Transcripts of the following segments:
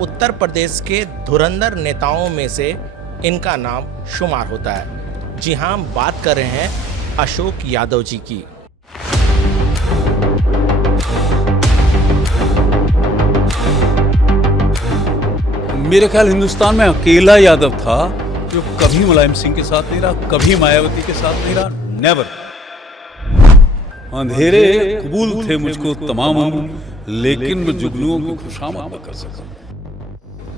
उत्तर प्रदेश के धुरंधर नेताओं में से इनका नाम शुमार होता है। जी हाँ, हम बात कर रहे हैं अशोक यादव जी की। मेरे ख्याल हिंदुस्तान में अकेला यादव था जो कभी मुलायम सिंह के साथ नहीं रहा, कभी मायावती के साथ नहीं रहा। नेवर। अंधेरे कबूल थे मुझको तमाम उम्र, लेकिन मैं जुगनुओं की खुशामद न कर सका।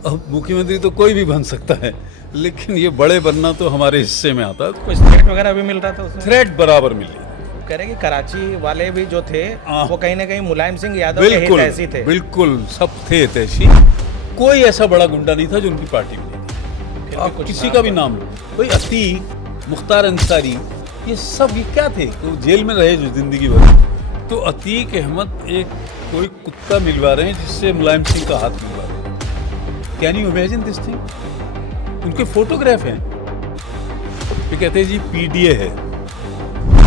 अब मुख्यमंत्री तो कोई भी बन सकता है, लेकिन ये बड़े बनना तो हमारे हिस्से में आता है। कुछ थ्रेट वगैरह भी मिल रहा था उसमें? थ्रेट बराबर मिली। कह रहे कि कराची वाले भी जो थे वो कहीं ना कहीं मुलायम सिंह यादव के बिल्कुल हितैषी थे। बिल्कुल सब थे हितैषी। कोई ऐसा बड़ा गुंडा नहीं था जो उनकी पार्टी में नहीं था। आप किसी का भी नाम लो, कोई अतीक, मुख्तार अंसारी, ये सब ये क्या थे? वो जेल में रहे जो जिंदगी भर। तो अतीक अहमद एक कोई कुत्ता मिलवा रहे हैं जिससे मुलायम सिंह का हाथ मिलवा रहे हैं। Can you imagine this thing? उनके फोटोग्राफ हैं। ये कहते हैं जी पीडीए है,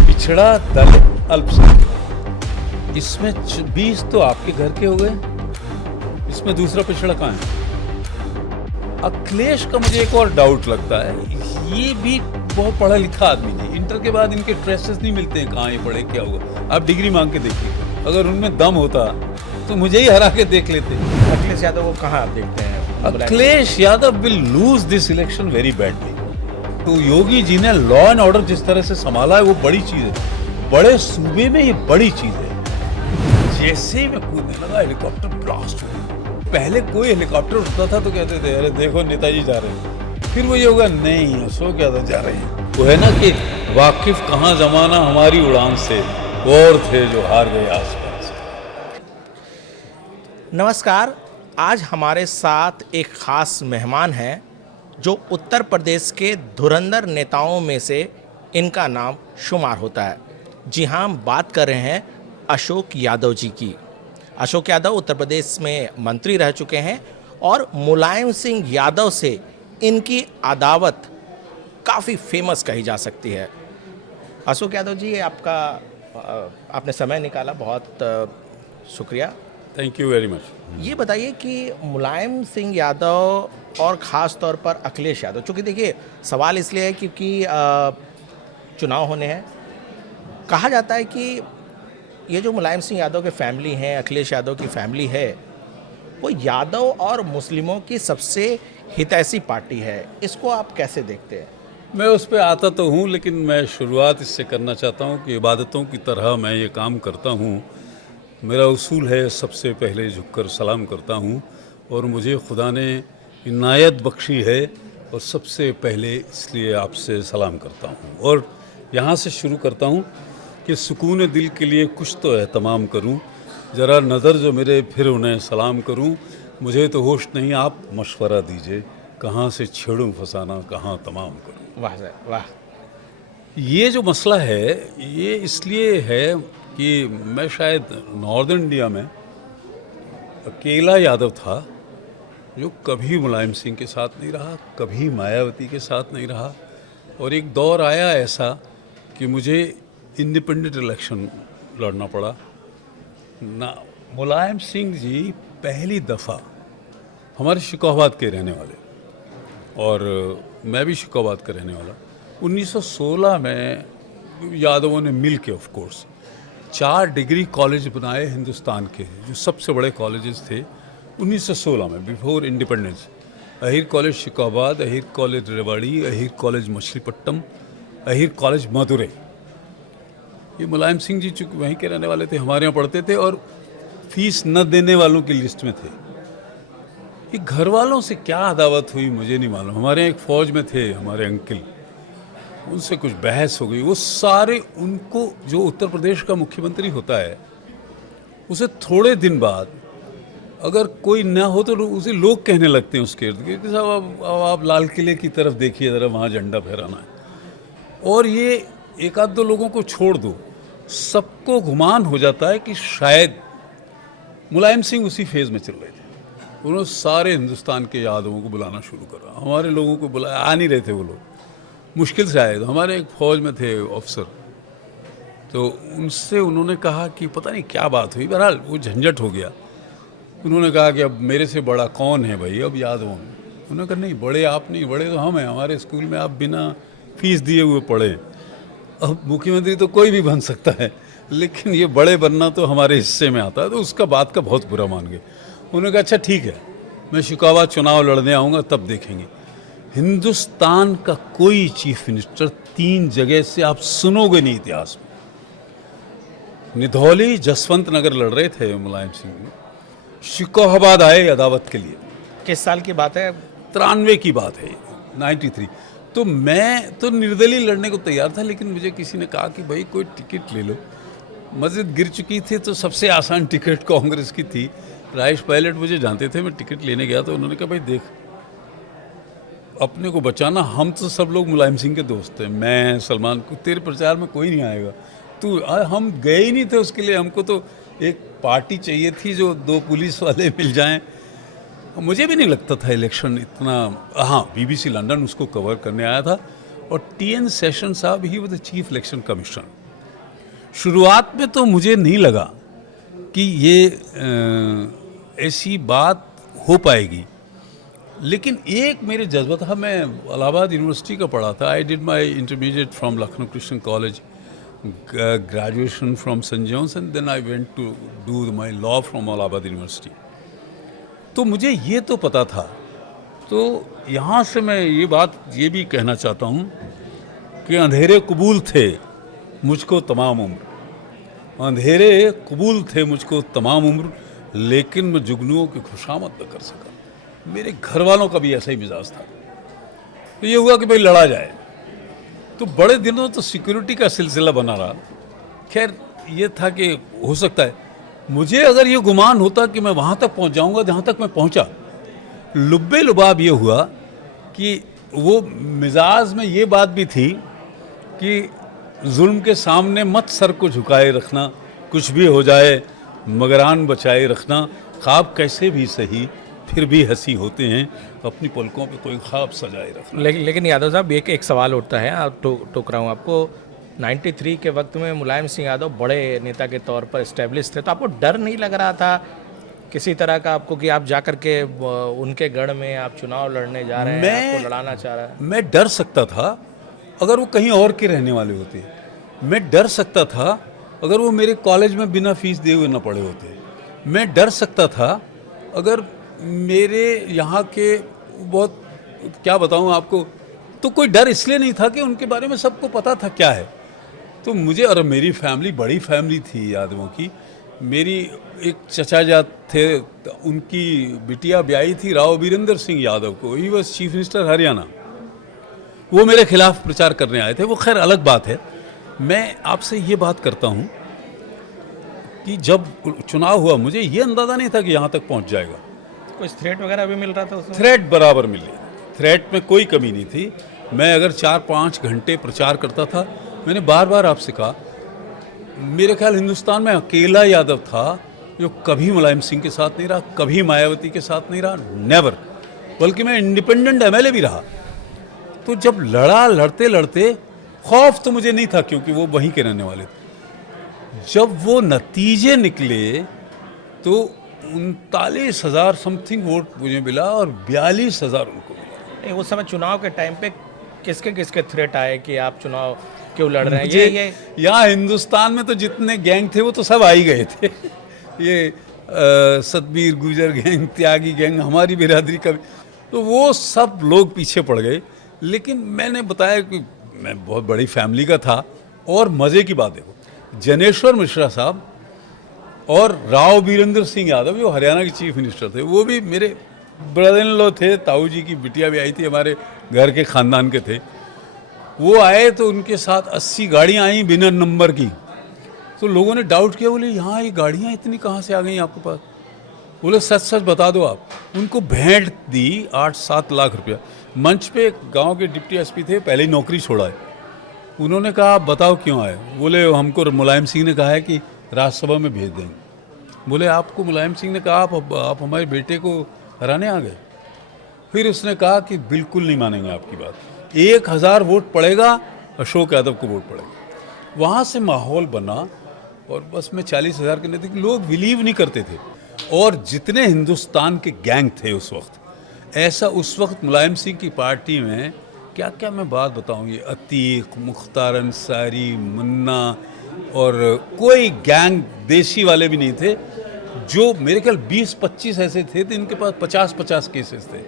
पिछड़ा दलित अल्पसंख्यक। इसमें 20 तो आपके घर के हो गए, इसमें दूसरा पिछड़ा कहाँ है? अखिलेश का मुझे एक और डाउट लगता है, ये भी बहुत पढ़ा लिखा आदमी नहीं। इंटर के बाद इनके ट्रेसेस नहीं मिलते हैं, कहाँ ये पढ़े क्या हुआ। आप डिग्री मांग के देखिए, अगर उनमें दम होता तो मुझे ही हरा के देख लेते। अखिलेश यादव को कहाँ आप देखते हैं? Akhilesh Yadav will lose this election very badly. तो योगी जी ने लॉ एंड ऑर्डर जिस तरह से संभाला है वो बड़ी चीज है। बड़े सूबे में ये बड़ी चीज है। जैसे मैं कूदने लगा हेलीकॉप्टर ब्लास्ट हो गया। पहले कोई हेलीकॉप्टर उठता था तो कहते थे अरे देखो नेताजी जा रहे हैं। फिर वो ये होगा नहीं अशोक यादव जा रहे हैं। वो है ना कि वाकिफ कहाँ जमाना हमारी उड़ान से, और थे जो हार गए आसपास। नमस्कार, आज हमारे साथ एक खास मेहमान हैं जो उत्तर प्रदेश के धुरंधर नेताओं में से इनका नाम शुमार होता है। जी हाँ, हम बात कर रहे हैं अशोक यादव जी की। अशोक यादव उत्तर प्रदेश में मंत्री रह चुके हैं और मुलायम सिंह यादव से इनकी अदावत काफ़ी फेमस कही जा सकती है। अशोक यादव जी, आपने समय निकाला, बहुत शुक्रिया। Thank you very much. ये बताइए कि मुलायम सिंह यादव और ख़ास तौर पर अखिलेश यादव, चूँकि देखिए सवाल इसलिए है क्योंकि चुनाव होने हैं। कहा जाता है कि ये जो मुलायम सिंह यादव के फैमिली हैं, अखिलेश यादव की फैमिली है, वो यादव और मुस्लिमों की सबसे हितैषी पार्टी है। इसको आप कैसे देखते हैं? मैं उस पर आता तो हूँ, लेकिन मैं शुरुआत इससे करना चाहता हूँ कि इबादतों की तरह मैं ये काम करता हूँ। मेरा उसूल है सबसे पहले झुककर सलाम करता हूँ, और मुझे खुदा ने इनायत बख्शी है और सबसे पहले इसलिए आपसे सलाम करता हूँ। और यहाँ से शुरू करता हूँ कि सुकून दिल के लिए कुछ तो एहतमाम करूँ, ज़रा नज़र जो मेरे फिर उन्हें सलाम करूँ। मुझे तो होश नहीं, आप मशवरा दीजिए, कहाँ से छेड़ूं फसाना, कहाँ तमाम करूँ। वाह सर वाह। ये जो मसला है ये इसलिए है कि मैं शायद नॉर्दर्न इंडिया में अकेला यादव था जो कभी मुलायम सिंह के साथ नहीं रहा, कभी मायावती के साथ नहीं रहा। और एक दौर आया ऐसा कि मुझे इंडिपेंडेंट इलेक्शन लड़ना पड़ा ना। मुलायम सिंह जी पहली दफ़ा हमारे शिकोहाबाद के रहने वाले, और मैं भी शिकोहाबाद का रहने वाला। 1916 में यादवों ने मिल के ऑफ कोर्स 4 डिग्री कॉलेज बनाए हिंदुस्तान के, जो सबसे बड़े कॉलेजेस थे 1916 में, before independence. Ahir college Shikohabad, Ahir college Rewari, Ahir college Machilipatnam, Ahir college Madurai. ये मुलायम सिंह जी चूँकि वहीं के रहने वाले थे, हमारे यहाँ पढ़ते थे और फीस न देने वालों की लिस्ट में थे। ये घर वालों से क्या अदावत हुई मुझे नहीं मालूम। हमारे यहाँ एक फ़ौज में थे हमारे अंकल, उनसे कुछ बहस हो गई। वो सारे उनको, जो उत्तर प्रदेश का मुख्यमंत्री होता है, उसे थोड़े दिन बाद अगर कोई ना हो तो उसे लोग कहने लगते हैं उसके इर्द गिर्द, साहब आप लाल किले की तरफ देखिए ज़रा, वहाँ झंडा फहराना है। और ये एक आध दो लोगों को छोड़ दो, सबको गुमान हो जाता है कि शायद मुलायम सिंह उसी फेज़ में चल रहे थे। उन्होंने सारे हिंदुस्तान के यादवों को बुलाना शुरू करा, हमारे लोगों को बुलाया, आ नहीं रहे थे वो लोग, मुश्किल से आए। तो हमारे एक फ़ौज में थे ऑफिसर, तो उनसे उन्होंने कहा कि पता नहीं क्या बात हुई, बहरहाल वो झंझट हो गया। उन्होंने कहा कि अब मेरे से बड़ा कौन है भाई, अब यादव में। उन्होंने कहा नहीं, बड़े आप नहीं, बड़े तो हम हैं, हमारे स्कूल में आप बिना फीस दिए हुए पढ़े। अब मुख्यमंत्री तो कोई भी बन सकता है, लेकिन ये बड़े बनना तो हमारे हिस्से में आता है। तो उसका बात का बहुत बुरा मान गए। उन्होंने कहा अच्छा ठीक है, मैं शिकावा चुनाव लड़ने आऊँगा तब देखेंगे। हिंदुस्तान का कोई चीफ मिनिस्टर 3 जगह से आप सुनोगे नहीं इतिहास में। निधौली जसवंत नगर लड़ रहे थे मुलायम सिंह, शिकोहाबाद आए अदावत के लिए। किस साल की बात है? 93 की बात है, 93। तो मैं तो निर्दलीय लड़ने को तैयार था, लेकिन मुझे किसी ने कहा कि भाई कोई टिकट ले लो। मस्जिद गिर चुकी थी तो सबसे आसान टिकट कांग्रेस की थी। राइस पायलट मुझे जानते थे, मैं टिकट लेने गया तो उन्होंने कहा भाई देख, अपने को बचाना, हम तो सब लोग मुलायम सिंह के दोस्त हैं, मैं सलमान को, तेरे प्रचार में कोई नहीं आएगा तू। हम गए ही नहीं थे उसके लिए, हमको तो एक पार्टी चाहिए थी जो 2 पुलिस वाले मिल जाएं। मुझे भी नहीं लगता था इलेक्शन इतना। हाँ, बीबीसी लंदन उसको कवर करने आया था, और टीएन सेशन साहब ही वो द चीफ इलेक्शन कमिश्नर। शुरुआत में तो मुझे नहीं लगा कि ये ऐसी बात हो पाएगी, लेकिन एक मेरे जज्बा था। मैं इलाहाबाद यूनिवर्सिटी का पढ़ा था। I did my intermediate from Lucknow Christian college, graduation from saint John's, and then I went to do my law from Allahabad university. तो मुझे ये तो पता था। तो यहाँ से मैं ये बात ये भी कहना चाहता हूँ कि अंधेरे कबूल थे मुझको तमाम उम्र, अंधेरे कबूल थे मुझको तमाम उम्र, लेकिन मैं जुगनुओं की खुशामद न कर सका। मेरे घर वालों का भी ऐसा ही मिजाज था। तो ये हुआ कि भाई लड़ा जाए। तो बड़े दिनों तो सिक्योरिटी का सिलसिला बना रहा। खैर ये था कि हो सकता है, मुझे अगर ये गुमान होता कि मैं वहाँ तक पहुँच जाऊँगा जहाँ तक मैं पहुँचा। लुब्बे लुबाब ये हुआ कि वो मिजाज में ये बात भी थी कि जुल्म के सामने मत सर को झुकाए रखना, कुछ भी हो जाए मगरान बचाए रखना, ख्वाब कैसे भी सही फिर भी हंसी होते हैं, अपनी पलकों पे कोई ख्वाब सजाए रखना। लेकिन यादव साहब एक सवाल उठता है, आप टोक रहा हूँ आपको। 93 के वक्त में मुलायम सिंह यादव बड़े नेता के तौर पर इस्टेब्लिश थे, तो आपको डर नहीं लग रहा था किसी तरह का आपको कि आप जाकर के उनके गढ़ में आप चुनाव लड़ने जा रहे हैं, आपको लड़ाना चाह रहा है? मैं डर सकता था अगर वो कहीं और के रहने वाले होते। मैं डर सकता था अगर वो मेरे कॉलेज में बिना फीस दिए हुए न पढ़े होते। मैं डर सकता था अगर मेरे यहाँ के, बहुत क्या बताऊँ आपको, तो कोई डर इसलिए नहीं था कि उनके बारे में सबको पता था क्या है। तो मुझे, और मेरी फैमिली बड़ी फैमिली थी यादवों की। मेरी एक चचा जात थे, उनकी बिटिया ब्याही थी राव वीरेंद्र सिंह यादव को, he was chief minister Haryana. वो मेरे खिलाफ प्रचार करने आए थे। वो खैर अलग बात है। मैं आपसे ये बात करता हूँ कि जब चुनाव हुआ मुझे ये अंदाज़ा नहीं था कि यहाँ तक पहुँच जाएगा। कुछ थ्रेट वगैरह भी मिल रहा था उसमें? थ्रेट बराबर मिले, थ्रेट में कोई कमी नहीं थी। मैं अगर 4-5 घंटे प्रचार करता था। मैंने बार बार आपसे कहा, मेरे ख्याल हिंदुस्तान में अकेला यादव था जो कभी मुलायम सिंह के साथ नहीं रहा, कभी मायावती के साथ नहीं रहा, नेवर। बल्कि मैं इंडिपेंडेंट एमएलए भी रहा। तो जब लड़ा, लड़ते लड़ते खौफ तो मुझे नहीं था क्योंकि वो वहीं के रहने वाले थे। जब वो नतीजे निकले तो 39,000 समथिंग वोट मुझे मिला और 42,000 उनको मिला। उस समय चुनाव के टाइम पे किसके किसके थ्रेट आए कि आप चुनाव क्यों लड़ रहे हैं? ये यहाँ हिंदुस्तान में तो जितने गैंग थे वो तो सब आ ही गए थे। ये सतबीर गुजर गैंग, त्यागी गैंग, हमारी बिरादरी का भी, तो वो सब लोग पीछे पड़ गए। लेकिन मैंने बताया कि मैं बहुत बड़ी फैमिली का था। और मज़े की बात देखो, जनेश्वर मिश्रा साहब और राव वीरेंद्र सिंह यादव जो हरियाणा के चीफ मिनिस्टर थे, वो भी मेरे ब्रदर इन लॉ थे। ताऊ जी की बिटिया भी आई थी, हमारे घर के ख़ानदान के थे। वो आए तो उनके साथ 80 गाड़ियाँ आई बिना नंबर की। तो लोगों ने डाउट किया, बोले यहाँ ये गाड़ियाँ इतनी कहाँ से आ गई आपके पास? बोले सच सच बता दो आप। उनको भेंट दी 8-7 लाख रुपया। मंच पे गांव के डिप्टी एसपी थे, पहले ही नौकरी छोड़ा है। उन्होंने कहा आप बताओ क्यों आए? बोले हमको मुलायम सिंह ने कहा है कि राज्यसभा में भेज देंगे। बोले आपको मुलायम सिंह ने कहा आप हमारे बेटे को हराने आ गए? फिर उसने कहा कि बिल्कुल नहीं मानेंगे आपकी बात, 1000 वोट पड़ेगा, अशोक यादव को वोट पड़ेगा। वहाँ से माहौल बना और बस मैं 40,000 के नज़दीक, लोग बिलीव नहीं करते थे। और जितने हिंदुस्तान के गैंग थे उस वक्त, ऐसा उस वक्त मुलायम सिंह की पार्टी में क्या क्या मैं बात बताऊं, ये अतीक, मुख्तार अंसारी, मुन्ना, और कोई गैंग देशी वाले भी नहीं थे, जो मेरे ख्याल 20-25 ऐसे थे तो इनके पास 50-50 केसेस थे।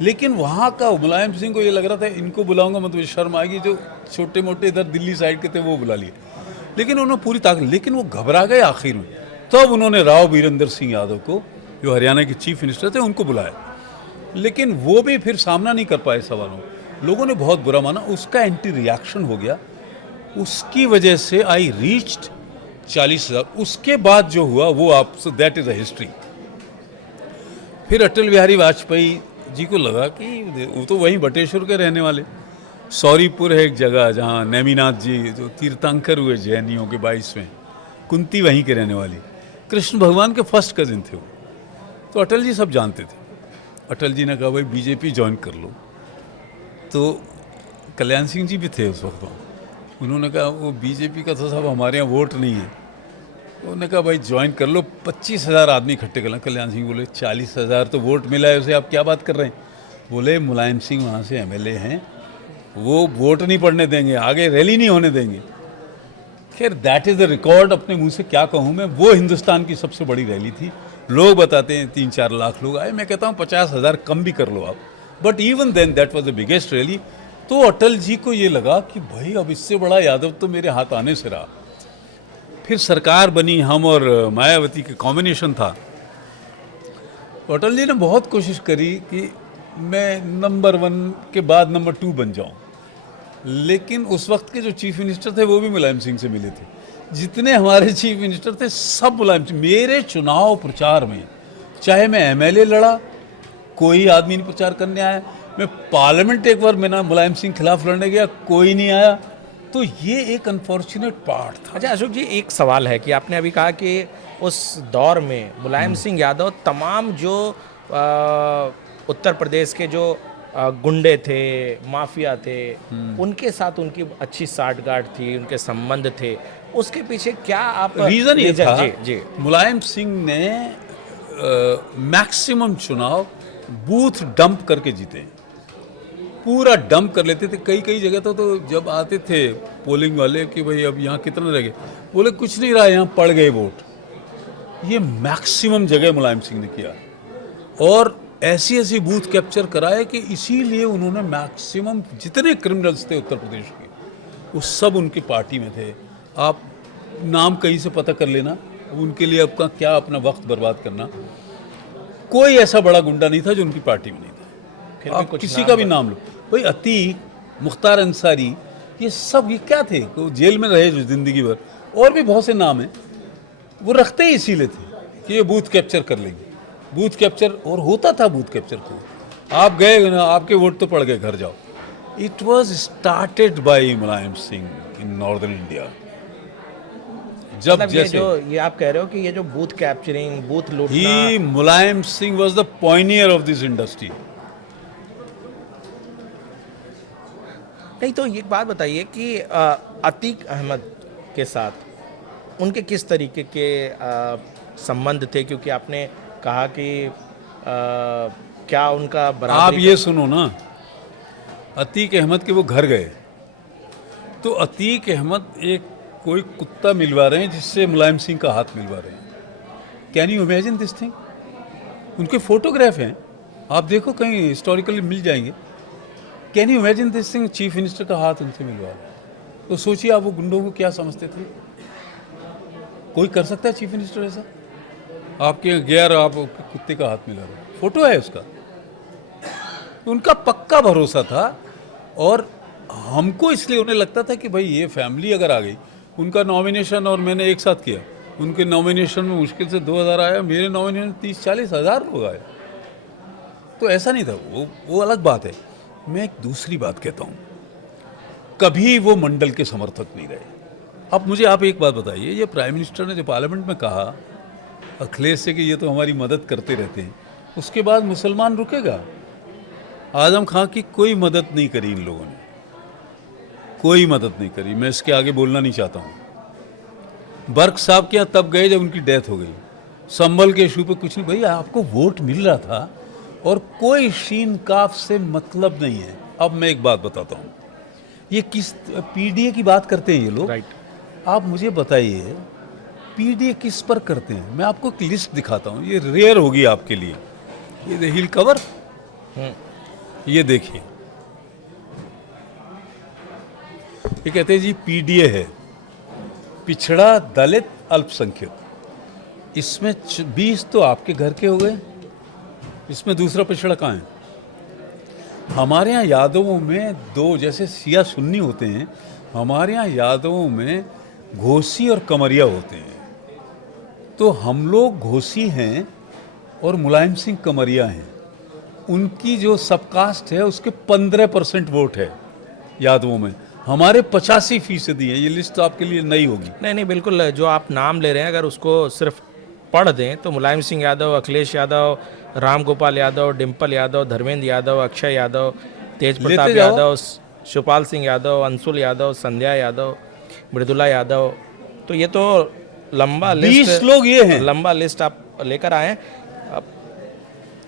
लेकिन वहाँ का मुलायम सिंह को ये लग रहा था इनको बुलाऊंगा मतलब शर्म आएगी, जो छोटे मोटे इधर दिल्ली साइड के थे वो बुला लिए, लेकिन उन्होंने पूरी ताकत, लेकिन वो घबरा गए आखिर में। तब उन्होंने राव बीरेंद्र सिंह यादव को, जो हरियाणा के चीफ मिनिस्टर थे, उनको बुलाया, लेकिन वो भी फिर सामना नहीं कर पाए सवालों। लोगों ने बहुत बुरा माना, उसका एंटी रिएक्शन हो गया, उसकी वजह से आई रीच्ड 40,000। उसके बाद जो हुआ वो आप, so that is a history. फिर अटल बिहारी वाजपेयी जी को लगा कि वो तो वहीं बटेश्वर के रहने वाले, सौरीपुर है एक जगह जहाँ नेमिनाथ जी जो तीर्थंकर हुए जैनियों के 22वें, कुंती वहीं के रहने वाली, कृष्ण भगवान के फर्स्ट कजिन थे वो। तो अटल जी सब जानते थे। अटल जी ने कहा भाई बीजेपी ज्वाइन कर लो। तो कल्याण सिंह जी भी थे उस वक्त वहाँ, उन्होंने कहा वो बीजेपी का तो साहब हमारे यहाँ वोट नहीं है। उन्होंने कहा भाई ज्वाइन कर लो, 25,000 आदमी इकट्ठे कर लें। कल्याण सिंह बोले 40,000 तो वोट मिला है उसे, आप क्या बात कर रहे हैं। बोले मुलायम सिंह वहाँ से एमएलए हैं, वो वोट नहीं पड़ने देंगे, आगे रैली नहीं होने देंगे। खैर दैट इज़ द रिकॉर्ड, अपने मुंह से क्या कहूँ मैं। वो हिंदुस्तान की सबसे बड़ी रैली थी, लोग बताते हैं 3-4 लाख लोग आए, मैं कहता हूँ 50,000 कम भी कर लो आप, but even then that was the biggest rally. तो अटल जी को ये लगा कि भाई अब इससे बड़ा यादव तो मेरे हाथ आने से रहा। फिर सरकार बनी, हम और मायावती के कॉम्बिनेशन था। तो अटल जी ने बहुत कोशिश करी कि मैं नंबर 1 के बाद नंबर 2 बन जाऊं, लेकिन उस वक्त के जो चीफ मिनिस्टर थे वो भी मुलायम सिंह से मिले थे। जितने हमारे चीफ मिनिस्टर थे सब मुलायम सिंह। मेरे चुनाव प्रचार में चाहे मैं एमएलए लड़ा, कोई आदमी नहीं प्रचार करने आया। मैं पार्लियामेंट एक बार मैं मुलायम सिंह खिलाफ लड़ने गया, कोई नहीं आया। तो ये एक अनफॉर्चुनेट पार्ट था। अच्छा अशोक जी, एक सवाल है कि आपने अभी कहा कि उस दौर में मुलायम सिंह यादव तमाम जो उत्तर प्रदेश के जो गुंडे थे, माफिया थे, उनके साथ उनकी अच्छी साठगांठ थी, उनके संबंध थे। उसके पीछे क्या आप रीजन ये था, जी मुलायम सिंह ने मैक्सिमम चुनाव बूथ डंप करके जीते, पूरा डंप कर लेते थे। कई कई जगह तो जब आते थे पोलिंग वाले कि भाई अब यहाँ कितना रह गए, बोले कुछ नहीं रहा, यहाँ पड़ गए वोट। ये मैक्सिमम जगह मुलायम सिंह ने किया और ऐसी ऐसी बूथ कैप्चर कराए कि इसीलिए उन्होंने मैक्सिमम जितने क्रिमिनल्स थे उत्तर प्रदेश के वो सब उनकी पार्टी में थे। आप नाम कहीं से पता कर लेना, उनके लिए आपका क्या अपना वक्त बर्बाद करना। कोई ऐसा बड़ा गुंडा नहीं था जो उनकी पार्टी में नहीं था। आप किसी का भी नाम लो, भाई अतीक, मुख्तार अंसारी, ये सब ये क्या थे, वो जेल में रहे जो जिंदगी भर, और भी बहुत से नाम हैं। वो रखते ही इसीलिए थे कि ये बूथ कैप्चर कर लेंगे, बूथ कैप्चर, और होता था बूथ कैप्चर को। आप गए ना, आपके वोट तो पड़ गए, घर जाओ। It was started by Mulayam Singh in northern India. जब मतलब जैसे ये आप कह रहे हो कि ये जो बूथ कैप्चरिंग, बूथ लूटना, he Mulayam Singh was the pioneer of this industry. नहीं तो एक बात बताइए कि अतीक अहमद के साथ उनके किस तरीके के संबंध थे, क्योंकि आपने कहा कि क्या उनका आप बराबरी ये सुनो ना, अतीक अहमद के वो घर गए तो अतीक अहमद एक कोई कुत्ता मिलवा रहे हैं जिससे मुलायम सिंह का हाथ मिलवा रहे हैं। Can you imagine this thing. उनके फोटोग्राफ हैं, आप देखो कहीं हिस्टोरिकली मिल जाएंगे। Can you imagine this thing, chief minister का हाथ उनसे मिलवा रहे हैं। तो सोचिए आप वो गुंडों को क्या समझते थे। कोई कर सकता है चीफ मिनिस्टर ऐसा? आपके गैर आप कुत्ते का हाथ मिला रहे, फोटो है उसका। उनका पक्का भरोसा था और हमको इसलिए उन्हें लगता था कि भाई ये फैमिली अगर आ गई, उनका नॉमिनेशन और मैंने एक साथ किया, उनके नॉमिनेशन में मुश्किल से 2,000 आया, मेरे नॉमिनेशन 30-40 हज़ार लोग आए। तो ऐसा नहीं था, वो अलग बात है। मैं एक दूसरी बात कहता हूँ, कभी वो मंडल के समर्थक नहीं रहे। अब मुझे आप एक बात बताइए, ये प्राइम मिनिस्टर ने जो पार्लियामेंट में कहा अखिलेश से कि ये तो हमारी मदद करते रहते हैं, उसके बाद मुसलमान रुकेगा? आजम खां की कोई मदद नहीं करी इन लोगों ने, कोई मदद नहीं करी। मैं इसके आगे बोलना नहीं चाहता हूँ। बर्क साहब के यहाँ तब गए जब उनकी डेथ हो गई, संभल के इशू पे कुछ नहीं। भाई आपको वोट मिल रहा था और कोई शीन काफ से मतलब नहीं है। अब मैं एक बात बताता हूँ, ये किस पीडीए की बात करते हैं ये लोग। राइट। आप मुझे बताइए पीडीए किस पर करते हैं। मैं आपको एक लिस्ट दिखाता हूँ, ये रेयर होगी आपके लिए। ये हिल कवर, ये देखिए, ये कहते हैं जी पीडीए है, पिछड़ा दलित अल्पसंख्यक। इसमें 20 तो आपके घर के हो गए, इसमें दूसरा पिछड़ा कहाँ है? हमारे यहाँ यादवों में दो, जैसे सिया सुन्नी होते हैं, हमारे यहाँ यादवों में घोसी और कमरिया होते हैं। तो हम लोग घोसी हैं और मुलायम सिंह कमरिया हैं। उनकी जो सबकास्ट है उसके 15% वोट है यादवों में, हमारे 85% है। ये लिस्ट आपके लिए नई होगी। नहीं नहीं, बिल्कुल। जो आप नाम ले रहे हैं, अगर उसको सिर्फ पढ़ दें तो मुलायम सिंह यादव, अखिलेश यादव, राम गोपाल यादव, डिम्पल यादव, धर्मेंद्र यादव, अक्षय यादव, तेज प्रताप लेते जाओ। यादव, शिवपाल सिंह यादव, अंशुल यादव, संध्या यादव, मृदुला यादव, तो ये तो लंबा 20 लिस्ट, लोग ये हैं। लंबा लिस्ट आप लेकर आए हैं।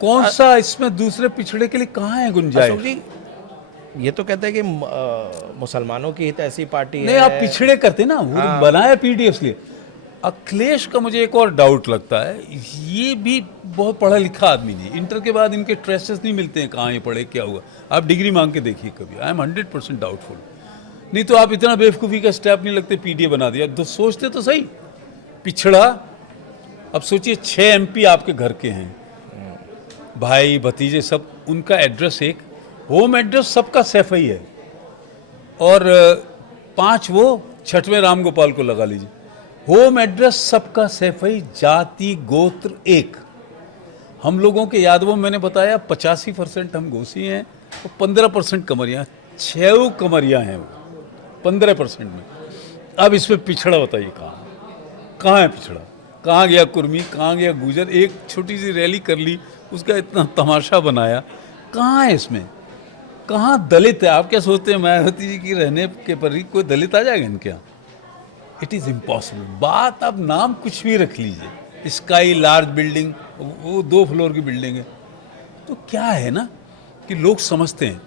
कौन सा इसमें दूसरे पिछड़े के लिए कहाँ है अशोक गुंजाइश? जी, ये तो कहते हैं कि मुसलमानों की हित ऐसी पार्टी नहीं, है। आप पिछड़े करते ना, वो हाँ। बनाया पीडीएफ इसलिए। अखिलेश का मुझे एक और डाउट लगता है, ये भी बहुत पढ़ा लिखा आदमी नहीं, इंटर के बाद इनके ट्रेसेस नहीं मिलते हैं, कहाँ ये पढ़े क्या हुआ। आप डिग्री मांग के देखिए कभी, आई एम 100% डाउटफुल। नहीं तो आप इतना बेवकूफ़ी का स्टेप नहीं लगते, पीडीए बना दिया। तो सोचते तो सही, पिछड़ा। अब सोचिए 6 MP आपके घर के हैं, भाई भतीजे सब, उनका एड्रेस एक, होम एड्रेस सबका सैफई है, और 5 वो 6वें राम गोपाल को लगा लीजिए, होम एड्रेस सबका सैफई, जाति गोत्र एक। हम लोगों के यादवों में मैंने बताया 85% हम घोसी हैं और 15% कमरिया, 6 कमरिया हैं वो 15% में। अब इसमें पिछड़ा बताइए कहाँ है पिछड़ा? कहाँ गया कुर्मी, कहाँ गया गुजर? एक छोटी सी रैली कर ली, उसका इतना तमाशा बनाया, कहाँ है इसमें? कहाँ दलित है? आप क्या सोचते हैं मायावती जी की रहने के पर ही कोई दलित आ जाएगा इनके यहाँ? It is impossible. बात आप नाम कुछ भी रख लीजिए, स्काई लार्ज बिल्डिंग, वो 2 फ्लोर की बिल्डिंग है। तो क्या है ना कि लोग समझते हैं।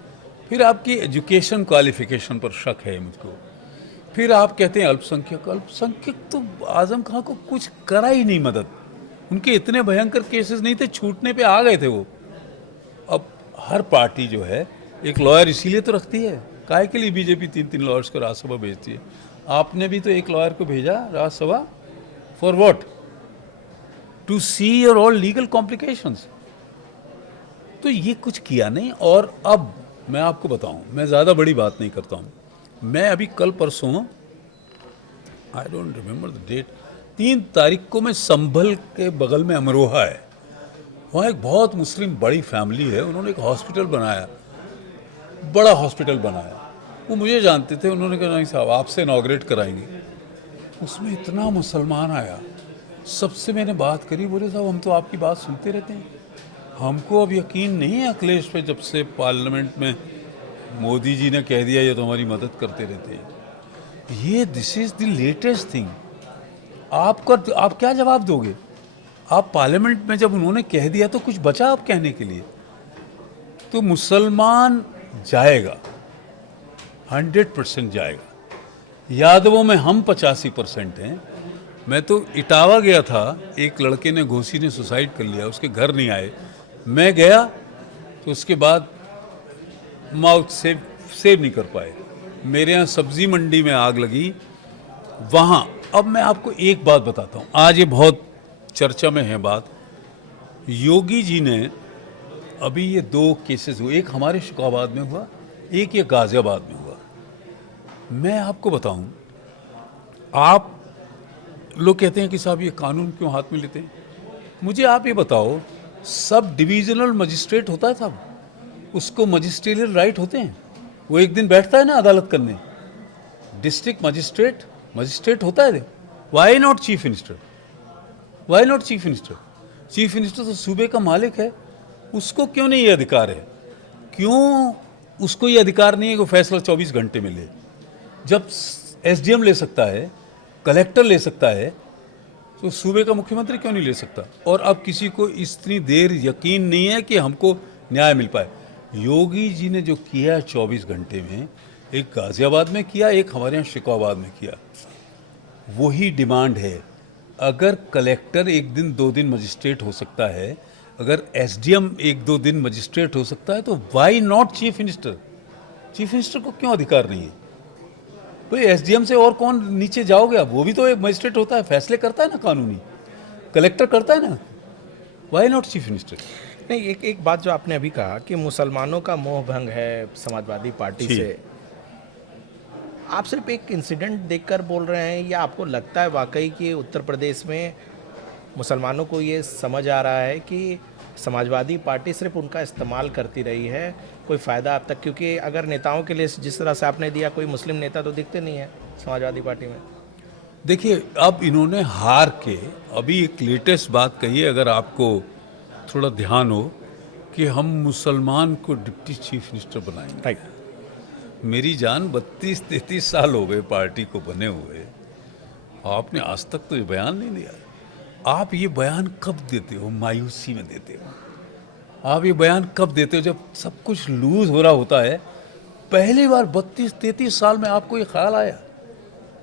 फिर आपकी एजुकेशन क्वालिफिकेशन पर शक है मुझको। फिर आप कहते हैं अल्पसंख्यक। अल्पसंख्यक तो आजम खां को कुछ करा ही नहीं मदद, उनके इतने भयंकर केसेस नहीं थे, छूटने पे आ गए थे वो। अब हर पार्टी जो है एक लॉयर इसीलिए तो रखती है, काहे के लिए बीजेपी 3-3 लॉयर्स को राज्यसभा भेजती है? आपने भी तो एक लॉयर को भेजा Rajya Sabha, for what? To see your all legal complications. तो ये कुछ किया नहीं। और अब मैं आपको बताऊं, मैं ज़्यादा बड़ी बात नहीं करता हूं। मैं अभी कल परसों, I don't remember the date, 3 तारीख को मैं संभल के बगल में अमरोहा है, वहाँ एक बहुत मुस्लिम बड़ी फैमिली है, उन्होंने एक हॉस्पिटल बनाया, बड़ा हॉस्पिटल बनाया। वो मुझे जानते थे, उन्होंने कहा नहीं साहब आपसे इनॉग्रेट कराएंगे। उसमें इतना मुसलमान आया, सबसे मैंने बात करी, बोले साहब हम तो आपकी बात सुनते रहते हैं, हमको अब यकीन नहीं है अखिलेश पे, जब से पार्लियामेंट में मोदी जी ने कह दिया ये तो हमारी मदद करते रहते हैं। ये this is the latest thing. आप क्या जवाब दोगे? आप पार्लियामेंट में जब उन्होंने कह दिया तो कुछ बचा आप कहने के लिए? तो मुसलमान जाएगा, 100% जाएगा। यादवों में हम 85% हैं। मैं तो इटावा गया था, एक लड़के ने, घोसी ने सुसाइड कर लिया, उसके घर नहीं आए। मैं गया तो उसके बाद माउथ सेव नहीं कर पाए। मेरे यहाँ सब्जी मंडी में आग लगी वहाँ। अब मैं आपको एक बात बताता हूँ, आज ये बहुत चर्चा में है बात। योगी जी ने अभी ये 2 केसेस हुए, एक हमारे शुकाबाद में हुआ, एक ये गाजियाबाद में हुआ। मैं आपको बताऊं, आप लोग कहते हैं कि साहब ये कानून क्यों हाथ में लेते हैं? मुझे आप ये बताओ, सब डिविजनल मजिस्ट्रेट होता है साहब, उसको मजिस्ट्रियल राइट होते हैं, वो एक दिन बैठता है ना अदालत करने। डिस्ट्रिक्ट मजिस्ट्रेट होता है। Why not chief minister? Why not chief minister? Chief minister तो सूबे का मालिक है, उसको क्यों नहीं ये अधिकार है? क्यों उसको ये अधिकार नहीं है कि वो फैसला 24 घंटे में ले? जब एसडीएम ले सकता है, कलेक्टर ले सकता है, तो सूबे का मुख्यमंत्री क्यों नहीं ले सकता? और अब किसी को इतनी देर यकीन नहीं है कि हमको न्याय मिल पाए। योगी जी ने जो किया 24 घंटे में, एक गाजियाबाद में किया, एक हमारे यहाँ शिकोहाबाद में किया, वही डिमांड है। अगर कलेक्टर एक दिन 2 दिन मजिस्ट्रेट हो सकता है, अगर एसडीएम 1-2 दिन मजिस्ट्रेट हो सकता है, तो why not chief minister? Chief minister को क्यों अधिकार नहीं है? भाई एसडीएम से और कौन नीचे जाओगे आप? वो भी तो एक मजिस्ट्रेट होता है, फैसले करता है ना कानूनी, कलेक्टर करता है ना, वाई नॉट चीफ मिनिस्टर? नहीं, एक बात जो आपने अभी कहा कि मुसलमानों का मोह भंग है समाजवादी पार्टी जी। से, आप सिर्फ एक इंसिडेंट देखकर बोल रहे हैं या आपको लगता है वाकई कि उत्तर प्रदेश में मुसलमानों को ये समझ आ रहा है कि समाजवादी पार्टी सिर्फ उनका इस्तेमाल करती रही है, कोई फ़ायदा अब तक, क्योंकि अगर नेताओं के लिए जिस तरह से आपने दिया, कोई मुस्लिम नेता तो दिखते नहीं है समाजवादी पार्टी में। देखिए, अब इन्होंने हार के अभी एक लेटेस्ट बात कही है, अगर आपको थोड़ा ध्यान हो, कि हम मुसलमान को डिप्टी चीफ मिनिस्टर बनाएंगे। राइट। मेरी जान 32-33 साल हो गए पार्टी को बने हुए, आपने आज तक तो ये बयान नहीं दिया। आप ये बयान कब देते हो? मायूसी में देते हो। आप ये बयान कब देते हो? जब सब कुछ लूज हो रहा होता है। पहली बार 32-33 साल में आपको ये ख्याल आया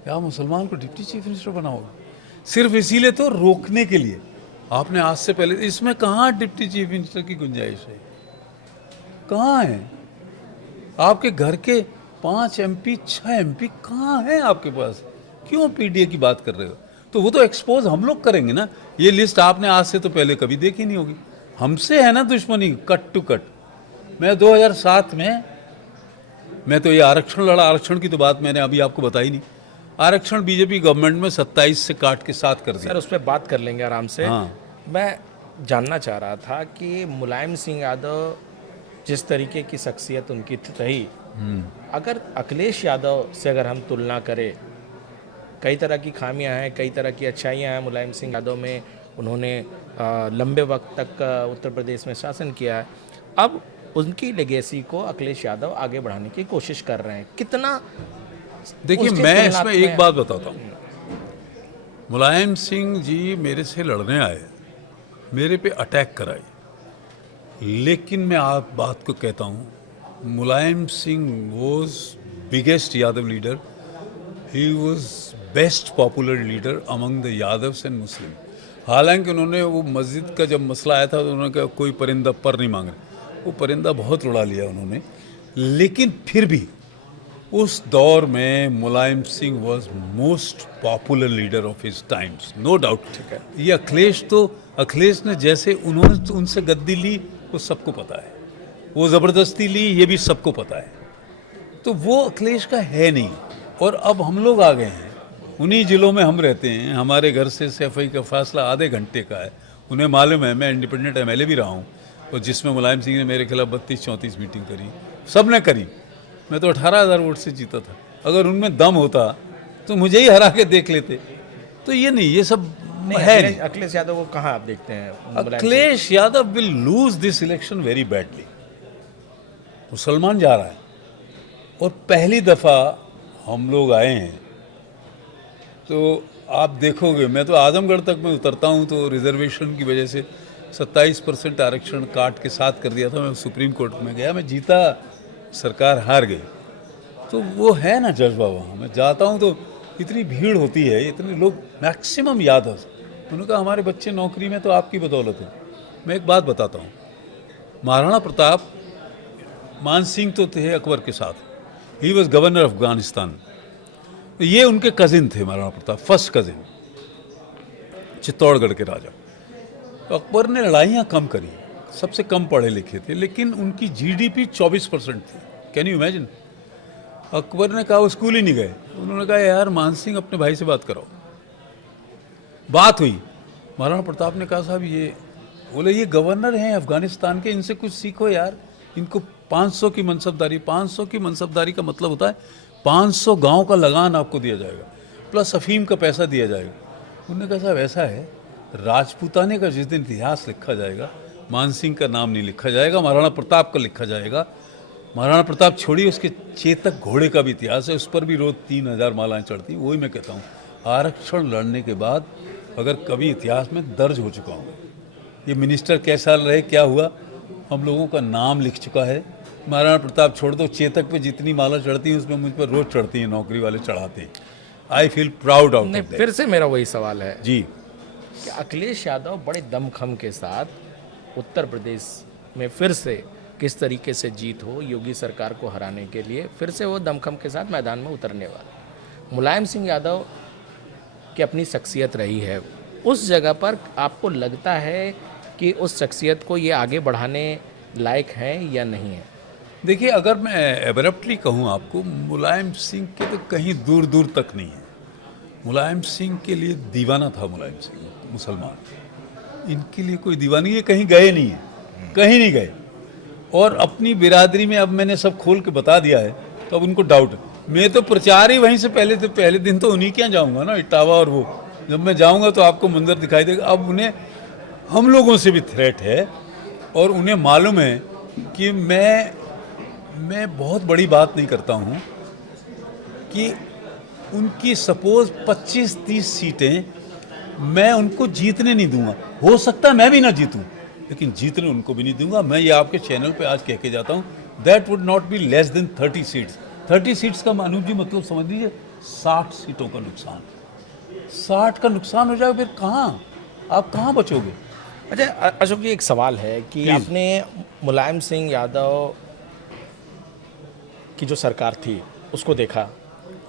कि आप मुसलमान को डिप्टी चीफ मिनिस्टर बनाओगे? सिर्फ इसीलिए तो रोकने के लिए आपने आज से पहले, इसमें कहाँ डिप्टी चीफ मिनिस्टर की गुंजाइश है? कहाँ है? आपके घर के 5 MP 6 MP कहाँ हैं आपके पास? क्यों पीडीए की बात कर रहे हो? तो वो तो एक्सपोज हम लोग करेंगे ना। ये लिस्ट आपने आज से तो पहले कभी देखी नहीं होगी। हमसे है ना दुश्मनी कट टू कट। मैं 2007 में, मैं तो ये आरक्षण लड़ा, आरक्षण की तो बात मैंने अभी आपको बताई नहीं। आरक्षण बीजेपी गवर्नमेंट में 27 से काट के 7 कर दिया। सर, उस पर बात कर लेंगे आराम से। हाँ। मैं जानना चाह रहा था कि मुलायम सिंह यादव जिस तरीके की शख्सियत उनकी रही, अगर अखिलेश यादव से अगर हम तुलना करें, कई तरह की खामियां हैं, कई तरह की अच्छाइयां हैं मुलायम सिंह यादव में। उन्होंने लंबे वक्त तक उत्तर प्रदेश में शासन किया है। अब उनकी लेगेसी को अखिलेश यादव आगे बढ़ाने की कोशिश कर रहे हैं, कितना? देखिए, उसके मैं तुलना इसमें में- एक बात बताता हूँ। मुलायम सिंह जी मेरे से लड़ने आए, मेरे पे अटैक कराई, लेकिन मैं आप बात को कहता हूँ, Mulayam Singh was biggest Yadav leader, he was best popular leader among the Yadavs and Muslim. हालांकि उन्होंने वो मस्जिद का जब मसला आया था तो उन्होंने कहा कोई परिंदा पर नहीं मांग रहे, वो परिंदा बहुत उड़ा लिया उन्होंने, लेकिन फिर भी उस दौर में Mulayam Singh was most popular leader of his times, no doubt. ठीक है, ये अखिलेश तो, अखिलेश ने जैसे उन्होंने तो उनसे गद्दी ली वो सबको पता है, वो ज़बरदस्ती ली ये भी सबको पता है, तो वो अखिलेश का है नहीं। और अब हम लोग आ गए हैं, उन्हीं जिलों में हम रहते हैं, हमारे घर से सैफई का फासला आधे घंटे का है। उन्हें मालूम है मैं इंडिपेंडेंट MLA भी रहा हूँ, और जिसमें मुलायम सिंह ने मेरे खिलाफ 32-34 मीटिंग करी, सब ने करी। मैं तो 18,000 वोट से जीता था। अगर उनमें दम होता तो मुझे ही हरा के देख लेते। तो ये नहीं, ये सब है नहीं। अखिलेश यादव को कहाँ आप देखते हैं? Mulayam Singh? Akhilesh Yadav will lose this election very badly. मुसलमान जा रहा है, और पहली दफ़ा हम लोग आए हैं, तो आप देखोगे, मैं तो आजमगढ़ तक मैं उतरता हूँ तो रिजर्वेशन की वजह से 27% आरक्षण काट के 7 कर दिया था। मैं सुप्रीम कोर्ट में गया, मैं जीता, सरकार हार गई। तो वो है ना जज्बा वहाँ। मैं जाता हूँ तो इतनी भीड़ होती है, इतने लोग, मैक्सिमम यादव। उन्होंने कहा हमारे बच्चे नौकरी में तो आपकी बदौलत है। मैं एक बात बताता हूँ, महाराणा प्रताप, मान सिंह तो थे अकबर के साथ, he was governor of Afghanistan, ये उनके कजिन थे महाराणा प्रताप, फर्स्ट कजिन, चित्तौड़गढ़ के राजा। तो अकबर ने लड़ाइयाँ कम करी, सबसे कम पढ़े लिखे थे, लेकिन उनकी GDP 24% थी। Can you imagine? अकबर ने कहा वो स्कूल ही नहीं गए। उन्होंने कहा यार मान सिंह अपने भाई से बात कराओ। बात हुई, महाराणा प्रताप ने कहा साहब ये, बोले ये गवर्नर हैं अफगानिस्तान के, इनसे कुछ सीखो यार। इनको 500 की मनसबदारी, 500 की मनसबदारी का मतलब होता है 500 गांव का लगान आपको दिया जाएगा, प्लस अफीम का पैसा दिया जाएगा। उन्होंने कहा साहब ऐसा है, राजपूताने का जिस दिन इतिहास लिखा जाएगा, मान सिंह का नाम नहीं लिखा जाएगा, महाराणा प्रताप का लिखा जाएगा। महाराणा प्रताप छोड़िए, उसके चेतक घोड़े का भी इतिहास है, उस पर भी रोज 3000 मालाएं चढ़ती। वही मैं कहता हूँ, आरक्षण लड़ने के बाद अगर कभी इतिहास में दर्ज हो चुका हूँ। ये मिनिस्टर कैसा रहे, क्या हुआ, हम लोगों का नाम लिख चुका है। महाराणा प्रताप छोड़ दो, चेतक पे जितनी माला चढ़ती है उसमें मुझ पर रोज चढ़ती है, नौकरी वाले चढ़ाते हैं। आई फील प्राउड आउट नहीं, ऑफ दैट। फिर से मेरा वही सवाल है जी, कि अखिलेश यादव बड़े दमखम के साथ उत्तर प्रदेश में फिर से किस तरीके से जीत हो योगी सरकार को हराने के लिए, फिर से वो दमखम के साथ मैदान में उतरने वाले। मुलायम सिंह यादव की अपनी शख्सियत रही है, उस जगह पर आपको लगता है कि उस शख्सियत को ये आगे बढ़ाने लायक हैं या नहीं है? देखिए, अगर मैं एब्रप्टली कहूँ आपको, मुलायम सिंह के तो कहीं दूर दूर तक नहीं है। मुलायम सिंह के लिए दीवाना था मुलायम सिंह मुसलमान, इनके लिए कोई दीवानी, ये कहीं गए नहीं है, कहीं नहीं गए। और अपनी बिरादरी में अब मैंने सब खोल के बता दिया है, तो अब उनको डाउट है। मैं तो प्रचार ही वहीं से पहले दिन तो उन्हीं के यहाँ जाऊँगा ना, इटावा, और वो जब मैं जाऊँगा तो आपको मंदिर दिखाई देगा। अब उन्हें हम लोगों से भी थ्रेट है, और उन्हें मालूम है कि मैं बहुत बड़ी बात नहीं करता हूँ कि उनकी सपोज 25-30 सीटें मैं उनको जीतने नहीं दूंगा। हो सकता है मैं भी ना जीतूं, लेकिन जीतने उनको भी नहीं दूंगा। मैं ये आपके चैनल पे आज कह के जाता हूँ, that would not be less than 30 seats. 30 seats का अनूप जी मतलब समझ लीजिए 60 सीटों का नुकसान। 60 का नुकसान हो जाए, फिर कहाँ आप कहाँ बचोगे? अच्छा अशोक जी, एक सवाल है कि Please. आपने मुलायम सिंह यादव की जो सरकार थी उसको देखा,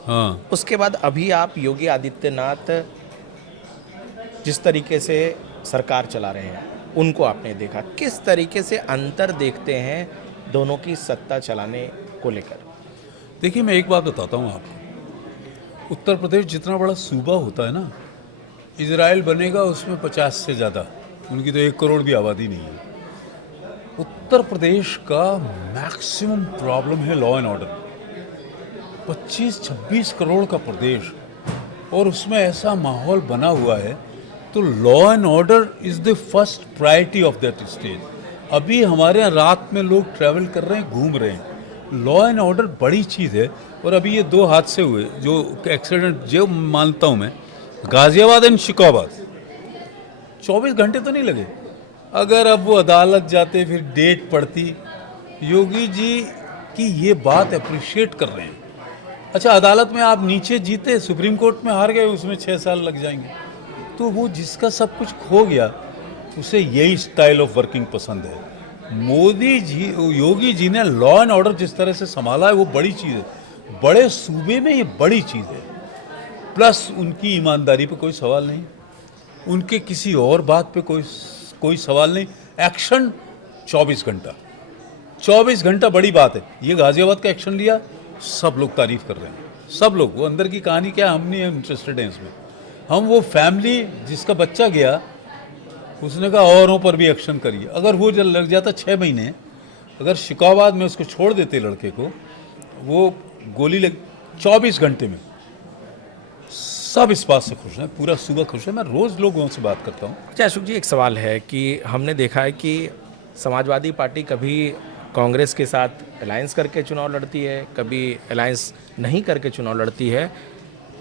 हाँ, उसके बाद अभी आप योगी आदित्यनाथ जिस तरीके से सरकार चला रहे हैं उनको आपने देखा, किस तरीके से अंतर देखते हैं दोनों की सत्ता चलाने को लेकर? देखिए, मैं एक बात बताता हूँ आपको। उत्तर प्रदेश जितना बड़ा सूबा होता है ना, इजराइल बनेगा उसमें 50 से ज़्यादा, उनकी तो 1 करोड़ भी आबादी नहीं है। उत्तर प्रदेश का मैक्सिमम प्रॉब्लम है लॉ एंड ऑर्डर। 25-26 करोड़ का प्रदेश, और उसमें ऐसा माहौल बना हुआ है, तो law and order is the first priority of that state. अभी हमारे यहाँ रात में लोग ट्रैवल कर रहे हैं, घूम रहे हैं। लॉ एंड ऑर्डर बड़ी चीज़ है। और अभी ये 2 हादसे हुए जो एक्सीडेंट, जो मानता हूँ मैं, गाजियाबाद एंड शिकोबाद, 24 घंटे तो नहीं लगे। अगर अब वो अदालत जाते, फिर डेट पड़ती। योगी जी की ये बात अप्रिशिएट कर रहे हैं। अच्छा, अदालत में आप नीचे जीते, सुप्रीम कोर्ट में हार गए, उसमें 6 साल लग जाएंगे। तो वो जिसका सब कुछ खो गया, उसे यही स्टाइल ऑफ वर्किंग पसंद है। मोदी जी, योगी जी ने लॉ एंड ऑर्डर जिस तरह से संभाला है, वो बड़ी चीज़ है। बड़े सूबे में ये बड़ी चीज़ है। प्लस उनकी ईमानदारी पे कोई सवाल नहीं, उनके किसी और बात पे कोई सवाल नहीं। एक्शन 24 घंटा, 24 घंटा बड़ी बात है। ये गाजियाबाद का एक्शन लिया, सब लोग तारीफ कर रहे हैं, सब लोग। वो अंदर की कहानी क्या है, हम नहीं इंटरेस्टेड हैं इसमें। हम वो फैमिली जिसका बच्चा गया, उसने कहा औरों पर भी एक्शन करिए। अगर वो जब लग जाता 6 महीने, अगर शिकाबाद में उसको छोड़ देते लड़के को, वो गोली लग 24 घंटे में, सब इस बात से खुश हैं, पूरा सूबा खुश है। मैं रोज़ लोगों से बात करता हूँ। अच्छा अशोक जी, एक सवाल है कि हमने देखा है कि समाजवादी पार्टी कभी कांग्रेस के साथ अलायंस करके चुनाव लड़ती है, कभी अलायंस नहीं करके चुनाव लड़ती है।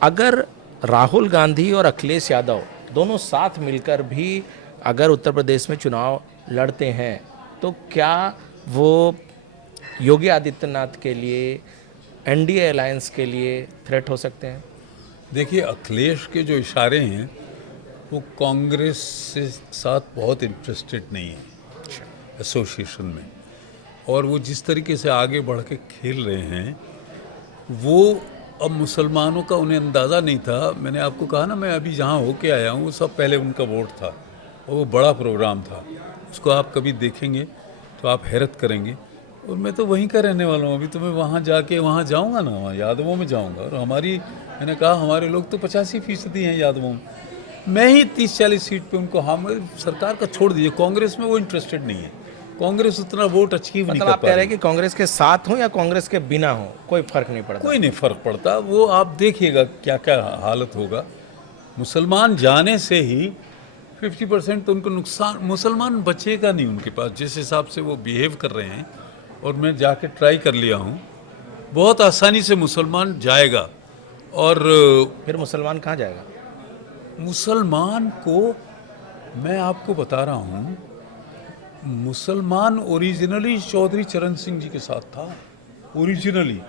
अगर राहुल गांधी और अखिलेश यादव दोनों साथ मिलकर भी अगर उत्तर प्रदेश में चुनाव लड़ते हैं, तो क्या वो योगी आदित्यनाथ के लिए, एनडीए अलायंस के लिए थ्रेट हो सकते हैं? देखिए, अखिलेश के जो इशारे हैं वो कांग्रेस से साथ बहुत इंटरेस्टेड नहीं है एसोसिएशन में। और वो जिस तरीके से आगे बढ़ के खेल रहे हैं, वो अब मुसलमानों का उन्हें अंदाज़ा नहीं था। मैंने आपको कहा ना, मैं अभी जहाँ होके आया हूँ, वो सब पहले उनका वोट था, और वो बड़ा प्रोग्राम था। उसको आप कभी देखेंगे तो आप हैरत करेंगे। और मैं तो वहीं का रहने वाला हूँ। अभी तो मैं वहाँ जाऊँगा ना, वहाँ यादवों में जाऊँगा। और मैंने कहा हमारे लोग तो 85% हैं यादवों में। मैं ही 30-40 सीट पे उनको, हम सरकार का छोड़ दीजिए, कांग्रेस में वो इंटरेस्टेड नहीं है। कांग्रेस उतना वोट अचीव नहीं कर मतलब आप पा कह रहे रही। हैं कि कांग्रेस के साथ हो या कांग्रेस के बिना हो, कोई फर्क नहीं पड़ता? कोई नहीं फर्क पड़ता। वो आप देखिएगा क्या क्या हालत होगा। मुसलमान जाने से ही 50% तो उनको नुकसान, मुसलमान बचेगा नहीं उनके पास, जिस हिसाब से वो बिहेव कर रहे हैं। और मैं जाके ट्राई कर लिया हूँ, बहुत आसानी से मुसलमान जाएगा। और फिर मुसलमान कहाँ जाएगा? मुसलमान को मैं आपको बता रहा हूँ, मुसलमान ओरिजिनली चौधरी चरण सिंह जी के साथ था, ओरिजिनली।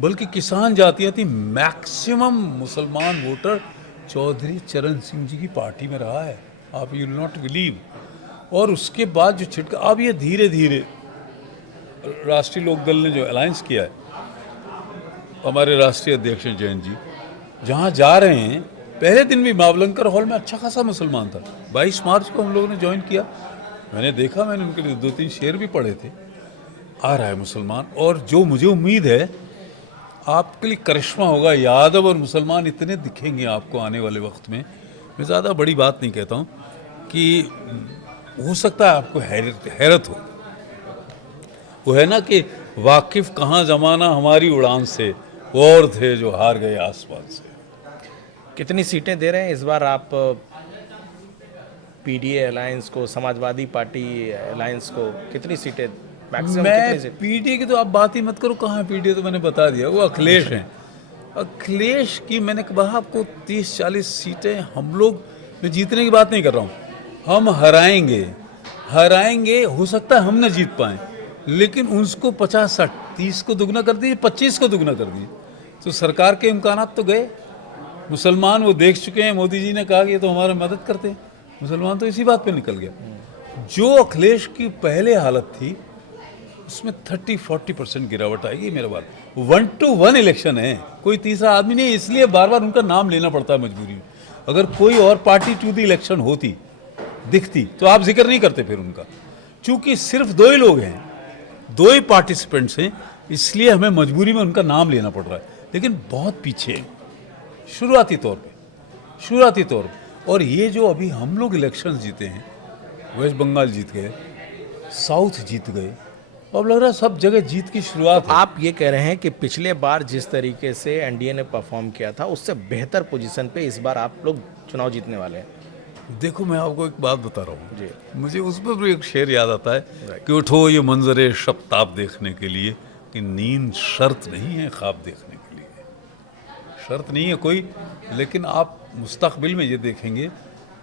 बल्कि किसान जातियाँ थी, मैक्सिमम मुसलमान वोटर चौधरी चरण सिंह जी की पार्टी में रहा है, आप यू विल नॉट बिलीव। और उसके बाद जो छिटका, अब ये धीरे धीरे राष्ट्रीय लोकदल ने जो अलायंस किया है, हमारे राष्ट्रीय अध्यक्ष हैं जयंत जी, जहाँ जा रहे हैं, पहले दिन भी मावलंकर हॉल में अच्छा खासा मुसलमान था। 22 मार्च को हम लोगों ने ज्वाइन किया, मैंने देखा, मैंने उनके लिए 2-3 शेर भी पढ़े थे। आ रहा है मुसलमान, और जो मुझे उम्मीद है आपके लिए करिश्मा होगा, यादव और मुसलमान इतने दिखेंगे आपको आने वाले वक्त में। मैं ज़्यादा बड़ी बात नहीं कहता हूँ कि हो सकता है आपको हैरत हो। वो है ना कि वाकिफ कहाँ ज़माना हमारी उड़ान से, वो और थे जो हार गए आसमान से। कितनी सीटें दे रहे हैं इस बार आप पीडीए अलायंस को, समाजवादी पार्टी अलायंस को? कितनी सीटें मैक्सिमम? मैं पीडीए की तो आप बात ही मत करो, कहाँ है पीडीए, तो मैंने बता दिया, वो अखिलेश हैं। अखिलेश की मैंने कहा आपको 30-40 सीटें हम लोग, मैं जीतने की बात नहीं कर रहा हूँ, हम हराएंगे। हो सकता है हम न जीत पाएँ, लेकिन उसको 50-60, 30 को दुगना कर दीजिए, 25 को दुगना कर दीजिए, तो सरकार के इम्कानात तो गए। मुसलमान वो देख चुके हैं, मोदी जी ने कहा कि ये तो हमारी मदद करते हैं, मुसलमान तो इसी बात पे निकल गया। जो अखिलेश की पहले हालत थी उसमें 30-40% गिरावट आएगी। मेरा बात 1-to-1 इलेक्शन है, कोई तीसरा आदमी नहीं, इसलिए बार बार उनका नाम लेना पड़ता है मजबूरी में। अगर कोई और पार्टी टू दी इलेक्शन होती, दिखती, तो आप जिक्र नहीं करते फिर उनका। चूंकि सिर्फ 2 ही लोग हैं, 2 ही पार्टिसिपेंट्स हैं, इसलिए हमें मजबूरी में उनका नाम लेना पड़ रहा है। लेकिन बहुत पीछे है शुरुआती तौर पे। और ये जो अभी हम लोग इलेक्शन जीते हैं, वेस्ट बंगाल जीत गए, साउथ जीत गए, अब लग रहा है सब जगह जीत की शुरुआत है। आप ये कह रहे हैं कि पिछले बार जिस तरीके से एनडीए ने परफॉर्म किया था, उससे बेहतर पोजीशन पे इस बार आप लोग चुनाव जीतने वाले हैं? देखो, मैं आपको एक बात बता रहा हूँ जी। मुझे उस पर भी एक शेर याद आता है कि उठो ये मंजरे शब्ताब देखने के लिए, कि नींद शर्त नहीं है ख्वाब देखने के लिए, शर्त नहीं है कोई। लेकिन आप मुस्तकबिल में ये देखेंगे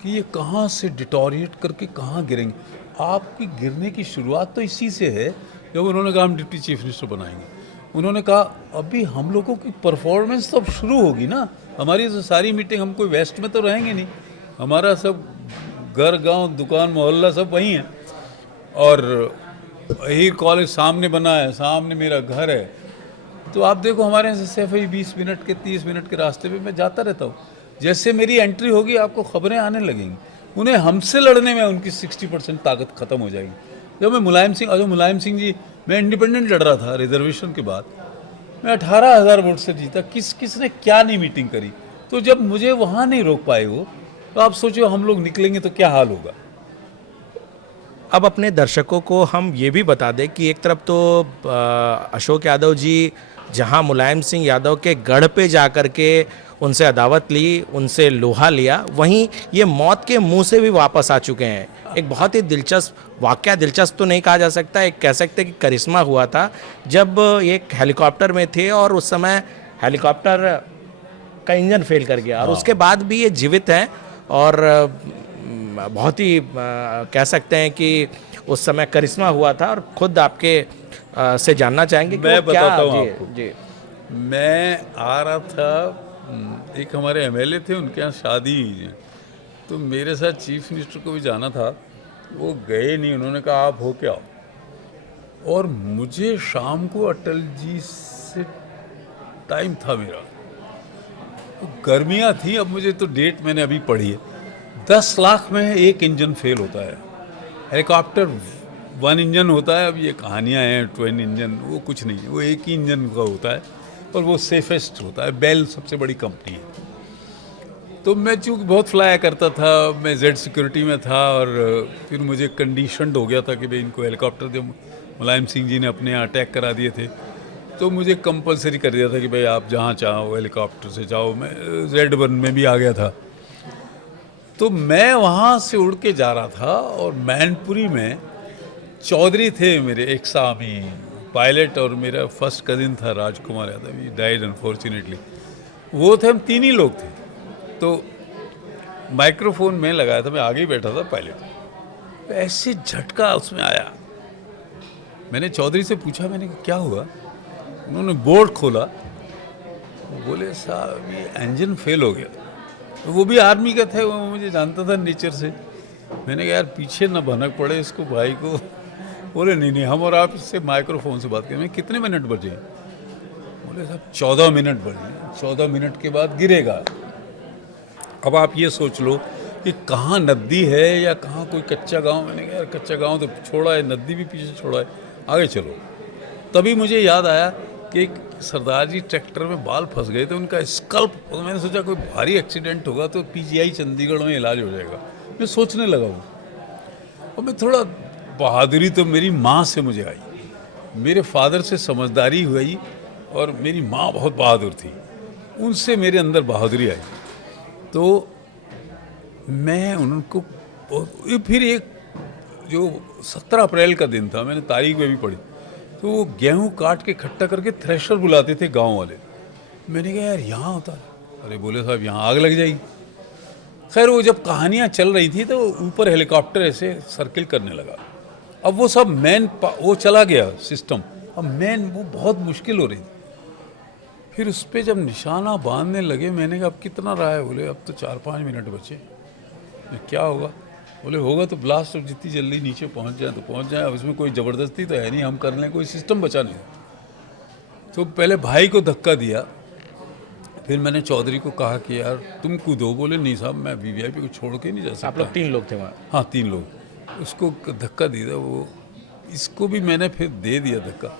कि ये कहाँ से डिटोरिएट करके कहाँ गिरेंगे। आपकी गिरने की शुरुआत तो इसी से है जब उन्होंने कहा हम डिप्टी चीफ मिनिस्टर बनाएंगे। उन्होंने कहा अभी हम लोगों की परफॉर्मेंस तो अब शुरू होगी ना, हमारी तो सारी मीटिंग, हम कोई वेस्ट में तो रहेंगे नहीं, हमारा सब घर गांव दुकान मोहल्ला सब वहीं है, और यही कॉलेज सामने बना है, सामने मेरा घर है। तो आप देखो हमारे यहाँ से सिर्फ 20 मिनट के 30 मिनट के रास्ते पे मैं जाता रहता हूँ। जैसे मेरी एंट्री होगी आपको खबरें आने लगेंगी, उन्हें हमसे लड़ने में उनकी 60% ताकत खत्म हो जाएगी। जब मैं मुलायम सिंह जी, मैं इंडिपेंडेंट लड़ रहा था रिजर्वेशन के बाद, मैं 18,000 वोट से जीता, किसने क्या नहीं मीटिंग करी। तो जब मुझे वहाँ नहीं रोक पाए वो, तो आप सोचो हम लोग निकलेंगे तो क्या हाल होगा। अब अपने दर्शकों को हम ये भी बता दें कि एक तरफ तो अशोक यादव जी जहां मुलायम सिंह यादव के गढ़ पे जा कर के उनसे अदावत ली, उनसे लोहा लिया, वहीं ये मौत के मुंह से भी वापस आ चुके हैं। एक बहुत ही दिलचस्प वाकया, दिलचस्प तो नहीं कहा जा सकता, एक कह सकते कि करिश्मा हुआ था जब एक हेलीकॉप्टर में थे और उस समय हेलीकॉप्टर का इंजन फेल कर गया, और उसके बाद भी ये जीवित हैं। और बहुत ही कह सकते हैं कि उस समय करिश्मा हुआ था, और खुद आपके से जानना चाहेंगे कि मैं वो क्या। बताता हूँ जी, आपको। जी। मैं आ रहा था, एक हमारे एमएलए थे, उनके यहाँ शादी हुई है, तो मेरे साथ चीफ मिनिस्टर को भी जाना था, वो गए नहीं, उन्होंने कहा आप हो क्या। और मुझे शाम को अटल जी से टाइम था मेरा, तो गर्मियाँ थी, अब मुझे तो डेट मैंने अभी पढ़ी है, 10 लाख में एक इंजन फेल होता है। हेलीकॉप्टर 1 इंजन होता है, अब ये कहानियाँ हैं ट्विन इंजन, वो कुछ नहीं है, वो एक ही इंजन का होता है, और वो सेफेस्ट होता है। बेल सबसे बड़ी कंपनी है। तो मैं चूँकि बहुत फ्लाया करता था, मैं जेड सिक्योरिटी में था, और फिर मुझे कंडीशनड हो गया था कि भाई इनको हेलीकॉप्टर दे। मुलायम सिंह जी ने अपने यहाँ अटैक करा दिए थे, तो मुझे कंपलसरी कर दिया था कि भाई आप जहाँ चाहो हेलीकॉप्टर से जाओ। मैं Z1 में भी आ गया था। तो मैं वहाँ से उड़ के जा रहा था, और मैनपुरी में चौधरी थे मेरे, एक सामी पायलट, और मेरा फर्स्ट कजिन था Rajkumar Yadav, he died unfortunately. वो थे, हम 3 ही लोग थे। तो माइक्रोफोन में लगाया था, मैं आगे ही बैठा था पायलट। ऐसे झटका उसमें आया। मैंने चौधरी से पूछा, मैंने कहा क्या हुआ? उन्होंने बोर्ड खोला, बोले साहब ये इंजन फेल हो गया। तो वो भी आर्मी का थे, वो मुझे जानता था नेचर से। मैंने कहा यार पीछे ना भनक पड़े इसको, भाई को। बोले नहीं हम और आप इससे माइक्रोफोन से बात करें। मैं कितने मिनट बचे? बोले साहब 14 मिनट बचे। 14 मिनट के बाद गिरेगा। अब आप ये सोच लो कि कहाँ नदी है या कहाँ कोई कच्चा गांव। मैंने कहा यार कच्चा गांव तो छोड़ा है, नदी भी पीछे छोड़ा है, आगे चलो। तभी मुझे याद आया कि एक सरदार जी ट्रैक्टर में बाल फंस गए थे, उनका स्कल्प। मैंने सोचा कोई भारी एक्सीडेंट होगा तो पीजीआई चंडीगढ़ में इलाज हो जाएगा। मैं सोचने लगा हूँ, और मैं थोड़ा बहादुरी तो मेरी माँ से मुझे आई, मेरे फादर से समझदारी हुई, और मेरी माँ बहुत बहादुर थी, उनसे मेरे अंदर बहादुरी आई। तो मैं उनको फिर एक जो 17 अप्रैल का दिन था, मैंने तारीख में भी पढ़ी, तो वो गेहूं काट के इकट्ठा करके थ्रेशर बुलाते थे गांव वाले। मैंने कहा यार यहाँ होता है? अरे बोले साहब यहाँ आग लग जाएगी। खैर वो जब कहानियाँ चल रही थी तो ऊपर हेलीकॉप्टर ऐसे सर्किल करने लगा। अब वो सब वो चला गया सिस्टम, अब वो बहुत मुश्किल हो रही थी। फिर उस पर जब निशाना बांधने लगे, मैंने कहा अब कितना रहा है? बोले अब तो 4-5 मिनट बचे। क्या होगा? बोले होगा तो ब्लास्ट, अब जितनी जल्दी नीचे पहुंच जाए तो पहुंच जाए, अब इसमें कोई ज़बरदस्ती तो है नहीं, हम कर लें, कोई सिस्टम बचा नहीं। तो पहले भाई को धक्का दिया, फिर मैंने चौधरी को कहा कि यार तुम कूदो। बोले नहीं साहब मैं वीवीआईपी को छोड़ के नहीं जा सकता। आप लोग 3 लोग थे वहाँ? हाँ 3 लोग। उसको धक्का दिया, वो इसको भी मैंने फिर दे दिया धक्का।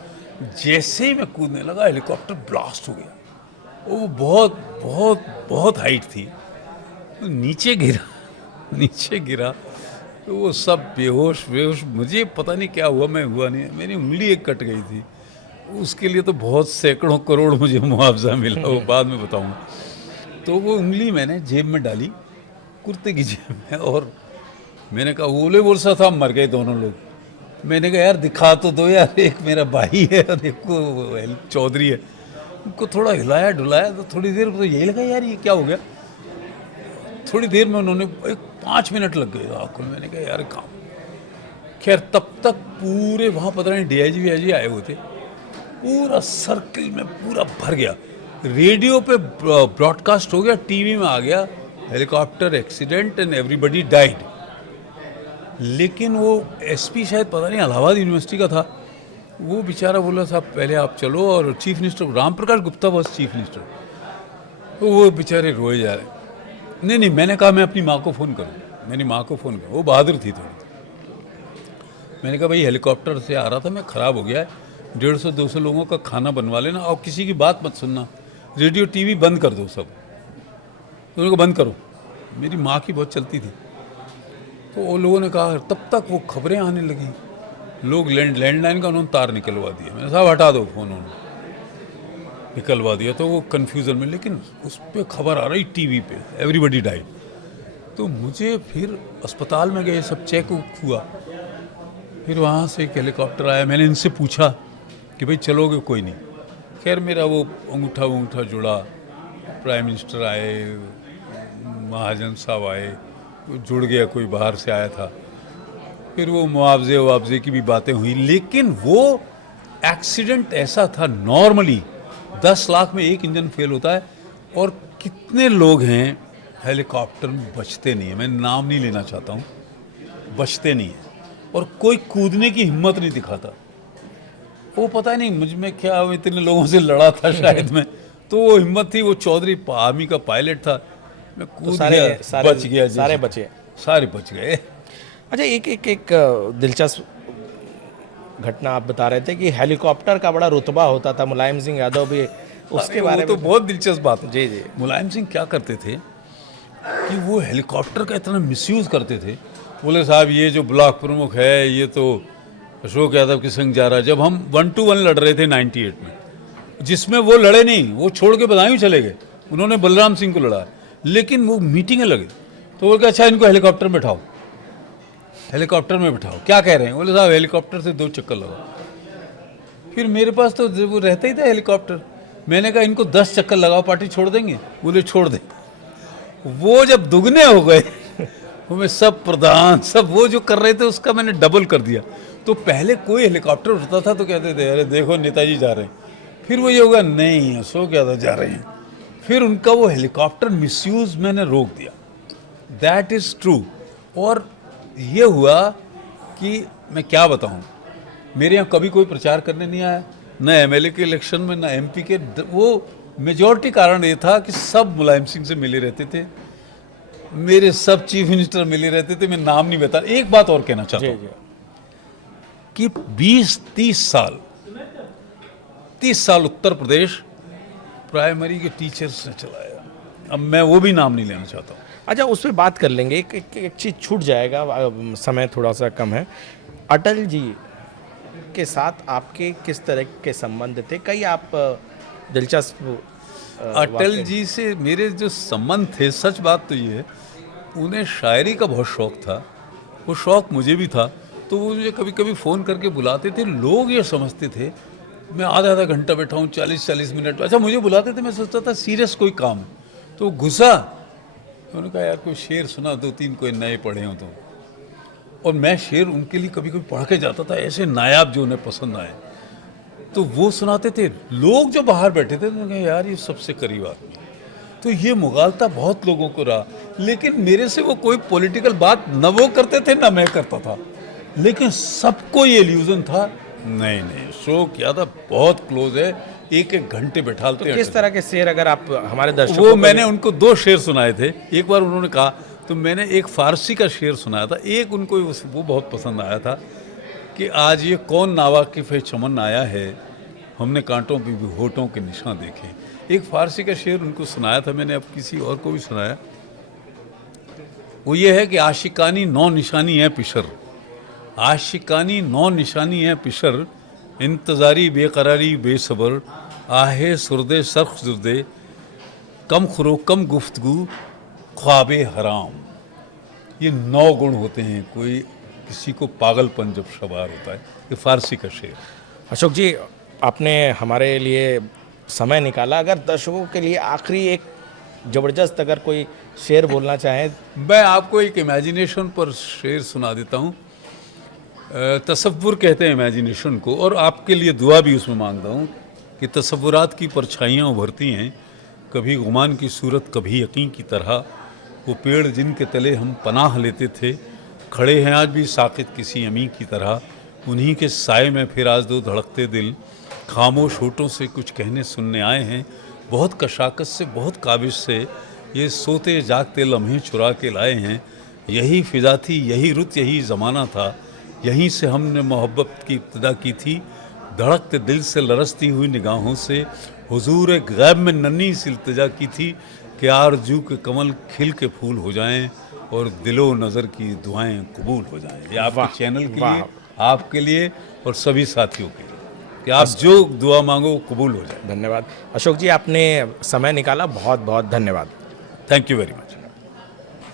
जैसे ही मैं कूदने लगा हेलीकॉप्टर ब्लास्ट हो गया। वो बहुत बहुत बहुत हाइट थी, तो नीचे गिरा तो वो सब बेहोश। मुझे पता नहीं क्या हुआ, मैं हुआ नहीं, मेरी उंगली एक कट गई थी। उसके लिए तो बहुत सैकड़ों करोड़ मुझे मुआवजा मिला, वो बाद में बताऊंगा। तो वो उंगली मैंने जेब में डाली, कुर्ते की जेब में, और मैंने कहा बोल सा था मर गए दोनों लोग। मैंने कहा यार दिखा तो दो यार, एक मेरा भाई है और एक को चौधरी है। उनको थोड़ा हिलाया डुलाया तो थोड़ी देर तो यही लगा यार ये क्या हो गया। थोड़ी देर में उन्होंने 5 मिनट लग गए आँखों में। मैंने कहा यार काम। खैर तब तक पूरे वहाँ पता नहीं डीआईजी वीआईजी आए हुए थे, पूरा सर्किल में पूरा भर गया। रेडियो पे ब्रॉडकास्ट हो गया, टीवी में आ गया, helicopter accident and everybody died. लेकिन वो एसपी शायद पता नहीं इलाहाबाद यूनिवर्सिटी का था, वो बेचारा बोला साहब पहले आप चलो, और chief minister Ram Prakash Gupta was chief minister. तो वो बेचारे रोए जा रहे। नहीं मैंने कहा मैं अपनी माँ को फ़ोन करूँ, मैंने माँ को फ़ोन किया, वो बहादुर थी थोड़ी। मैंने कहा भाई हेलीकॉप्टर से आ रहा था मैं, ख़राब हो गया है, 150-200 लोगों का खाना बनवा लेना, और किसी की बात मत सुनना, रेडियो टीवी बंद कर दो सब। तो उनको बंद करो, मेरी माँ की बहुत चलती थी। तो वो लोगों ने कहा, तब तक वो खबरें आने लगी, लोग लैंडलाइन का उन्होंने तार निकलवा दिया। मैंने साहब हटा दो फ़ोन, उन्होंने निकलवा दिया। तो वो कन्फ्यूज़न में, लेकिन उस पर खबर आ रही टीवी पे, एवरीबडी डाइड। तो मुझे फिर अस्पताल में गए, सब चेक हुआ, फिर वहाँ से एक हेलीकॉप्टर आया। मैंने इनसे पूछा कि भाई चलोगे? कोई नहीं। खैर मेरा वो अंगूठा जुड़ा, प्राइम मिनिस्टर आए, महाजन साहब आए, जुड़ गया, कोई बाहर से आया था। फिर वो मुआवजे की भी बातें हुई। लेकिन वो एक्सीडेंट ऐसा था, नॉर्मली 10 लाख में एक इंजन फेल होता है, और कितने लोग हैं हेलीकॉप्टर में बचते नहीं है, मैं नाम नहीं लेना चाहता हूँ, बचते नहीं है, और कोई कूदने की हिम्मत नहीं दिखाता। वो पता नहीं मुझ में क्या, इतने लोगों से लड़ा था शायद मैं, तो वो हिम्मत थी। वो चौधरी आर्मी का पायलट था, मैं कूद गया, बच गया, सारे बचे, सारे बच गए। अच्छा एक दिलचस्प घटना आप बता रहे थे कि हेलीकॉप्टर का बड़ा रुतबा होता था, मुलायम सिंह यादव भी उसके बारे में। तो बहुत दिलचस्प बात है। जी। मुलायम सिंह क्या करते थे कि वो हेलीकॉप्टर का इतना मिसयूज़ करते थे। बोले साहब ये जो ब्लॉक प्रमुख है ये तो अशोक यादव के संग जा रहा है। जब हम 1-1 लड़ रहे थे 98 में, जिसमें वो लड़े नहीं, वो छोड़ के बदायूं चले गए, उन्होंने बलराम सिंह को लड़ा, लेकिन वो मीटिंगें लगे। तो बोल के अच्छा इनको हेलीकॉप्टर में बैठाओ, हेलीकॉप्टर में बैठाओ। क्या कह रहे हैं? बोले साहब हेलीकॉप्टर से 2 चक्कर लगाओ। फिर मेरे पास तो वो रहता ही था हेलीकॉप्टर। मैंने कहा इनको 10 चक्कर लगाओ, पार्टी छोड़ देंगे? बोले छोड़ दें। वो जब दुगने हो गए वो मैं सब प्रधान सब वो जो कर रहे थे उसका मैंने डबल कर दिया। तो पहले कोई हेलीकॉप्टर उड़ता था तो कहते थे अरे देखो नेताजी जा रहे हैं, फिर वो ये होगा नहीं सो क्या था जा रहे हैं, फिर उनका वो हेलीकॉप्टर मिसयूज मैंने रोक दिया। That is true. और ये हुआ कि मैं क्या बताऊं, मेरे यहाँ कभी कोई प्रचार करने नहीं आया, न एमएलए के इलेक्शन में न एमपी के। वो मेजॉरिटी कारण ये था कि सब मुलायम सिंह से मिले रहते थे, मेरे सब चीफ मिनिस्टर मिले रहते थे। मैं नाम नहीं बता। एक बात और कहना चाहता हूँ कि 30 साल उत्तर प्रदेश प्राइमरी के टीचर्स ने चलाया। अब मैं वो भी नाम नहीं लेना चाहता हूँ। अच्छा, उस पर बात कर लेंगे। एक चीज़ छूट जाएगा, समय थोड़ा सा कम है। अटल जी के साथ आपके किस तरह के संबंध थे? कई आप दिलचस्प अटल जी से मेरे जो संबंध थे, सच बात तो ये है, उन्हें शायरी का बहुत शौक था, वो शौक मुझे भी था। तो वो मुझे कभी कभी फ़ोन करके बुलाते थे। लोग ये समझते थे मैं आधा घंटा बैठा हूँ, 40 मिनट। अच्छा, मुझे बुलाते थे, मैं सोचता था सीरियस कोई काम है। तो वो घुसा, उन्होंने कहा यार कोई शेर सुना, 2-3 कोई नए पढ़े हो तो। और मैं शेर उनके लिए कभी कभी पढ़ के जाता था, ऐसे नायाब जो उन्हें पसंद आए, तो वो सुनाते थे। लोग जो बाहर बैठे थे उन्होंने कहा यार ये सबसे करीब आदमी है। तो ये मुगालता बहुत लोगों को रहा, लेकिन मेरे से वो कोई पॉलिटिकल बात न वो करते थे न मैं करता था, लेकिन सबको ये इल्यूजन था नहीं शो किया था, बहुत क्लोज है, एक घंटे बैठालते हैं। किस तरह के शेर अगर आप हमारे दर्शकों वो को मैंने उनको 2 शेर सुनाए थे। एक बार उन्होंने कहा तो मैंने एक फारसी का शेर सुनाया था, एक उनको वो बहुत पसंद आया था कि आज ये कौन नावाकिफ़ है चमन आया है, हमने कांटों पे भी होठों के निशान देखे। एक फारसी का शेर उनको सुनाया था मैंने, अब किसी और को भी सुनाया। वो ये है कि आशिकानी 9 निशानी है पिशर, आशिकानी 9 निशानी है पिशर, इंतज़ारी बेकरारी बेसबर, आहे सुरदे सर्ख जुर्दे, कम खुरो कम गुफ्तगू ख्वाबे हराम। ये 9 गुण होते हैं कोई किसी को पागलपन जब सवार होता है। ये फारसी का शेर। अशोक जी, आपने हमारे लिए समय निकाला। अगर दर्शकों के लिए आखिरी एक ज़बरदस्त अगर कोई शेर बोलना चाहें। मैं आपको एक इमेजिनेशन पर शेर सुना देता हूँ। तसव्वुर कहते हैं इमेजिनेशन को, और आपके लिए दुआ भी उसमें मांगता हूँ कि तसव्वुरात की परछाइयाँ उभरती हैं, कभी गुमान की सूरत कभी यकीन की तरह। वो पेड़ जिनके तले हम पनाह लेते थे, खड़े हैं आज भी साक़ित किसी अमी की तरह। उन्हीं के साए में फिर आज 2 धड़कते दिल, खामोश होठों से कुछ कहने सुनने आए हैं। बहुत कशाकश से बहुत काबिश से ये सोते जागते लम्हे चुरा के लाए हैं। यही फ़िज़ा थी, यही रुत, यही ज़माना था, यहीं से हमने मोहब्बत की इब्तिदा की थी। धड़कते दिल से लरसती हुई निगाहों से हुजूर गैब में नन्ही सी इल्तिजा की थी कि आरजू के कमल खिल के फूल हो जाएं और दिलो नज़र की दुआएं कबूल हो जाएं। ये आपके चैनल के लिए, आपके लिए और सभी साथियों के लिए कि आप जो दुआ मांगो वो कबूल हो जाए। धन्यवाद अशोक जी, आपने समय निकाला, बहुत बहुत धन्यवाद। Thank you very much.